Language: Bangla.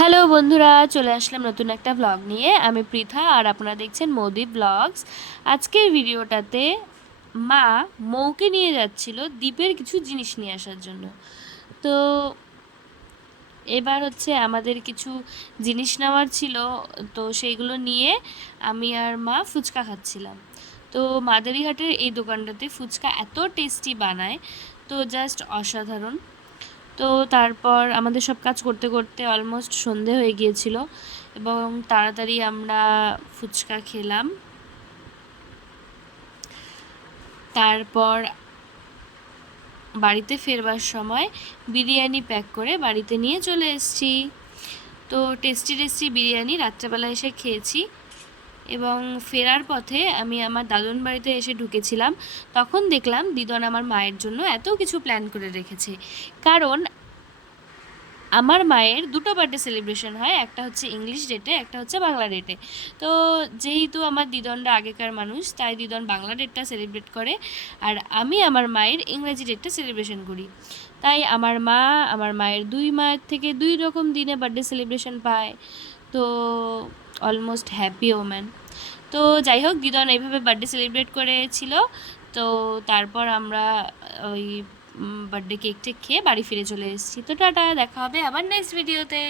হ্যালো বন্ধুরা, চলে আসলাম নতুন একটা ব্লগ নিয়ে। আমি পৃথা আর আপনারা দেখছেন মৌদি ব্লগস। আজকের ভিডিওটাতে মা মৌকে নিয়ে যাচ্ছিল দ্বীপের কিছু জিনিস নিয়ে আসার জন্য। তো এবার হচ্ছে আমাদের কিছু জিনিস নেওয়ার ছিল, তো সেইগুলো নিয়ে আমি আর মা ফুচকা খাচ্ছিলাম। তো মাদারিহাটের এই দোকানটাতে ফুচকা এত টেস্টি বানায়, তো জাস্ট অসাধারণ। তো তারপর আমাদের সব কাজ করতে করতে অলমোস্ট সন্ধে হয়ে গিয়েছিল এবং তাড়াতাড়ি আমরা ফুচকা খেলাম। তারপর বাড়িতে ফেরবার সময় বিরিয়ানি প্যাক করে বাড়িতে নিয়ে চলে এসেছি। তো টেস্টি টেস্টি বিরিয়ানি রাত্রেবেলা এসে খেয়েছি এবং ফেরার পথে আমি আমার দাদন বাড়িতে এসে ঢুকেছিলাম। তখন দেখলাম দিদন আমার মায়ের জন্য এত কিছু প্ল্যান করে রেখেছে। কারণ আমার মায়ের দুটো বার্থডে সেলিব্রেশন হয়, একটা হচ্ছে ইংলিশ ডেটে, একটা হচ্ছে বাংলা ডেটে। তো যেহেতু আমার দিদনরা আগেকার মানুষ, তাই দিদন বাংলা ডেটটা সেলিব্রেট করে আর আমি আমার মায়ের ইংরেজি ডেটটা সেলিব্রেশন করি। তাই আমার মা আমার মায়ের দুই মায়ের থেকে দুই রকম দিনে বার্থডে সেলিব্রেশন পায়। তো অলমোস্ট হ্যাপি ওম্যান। তো যাই হোক, দিদন এইভাবে বার্থডে সেলিব্রেট করেছিল। তো তারপর আমরা ওই বার্থডে কেক টেক খেয়ে বাড়ি ফিরে চলে এসেছি। তো টাটা, দেখা হবে আবার নেক্সট ভিডিওতে।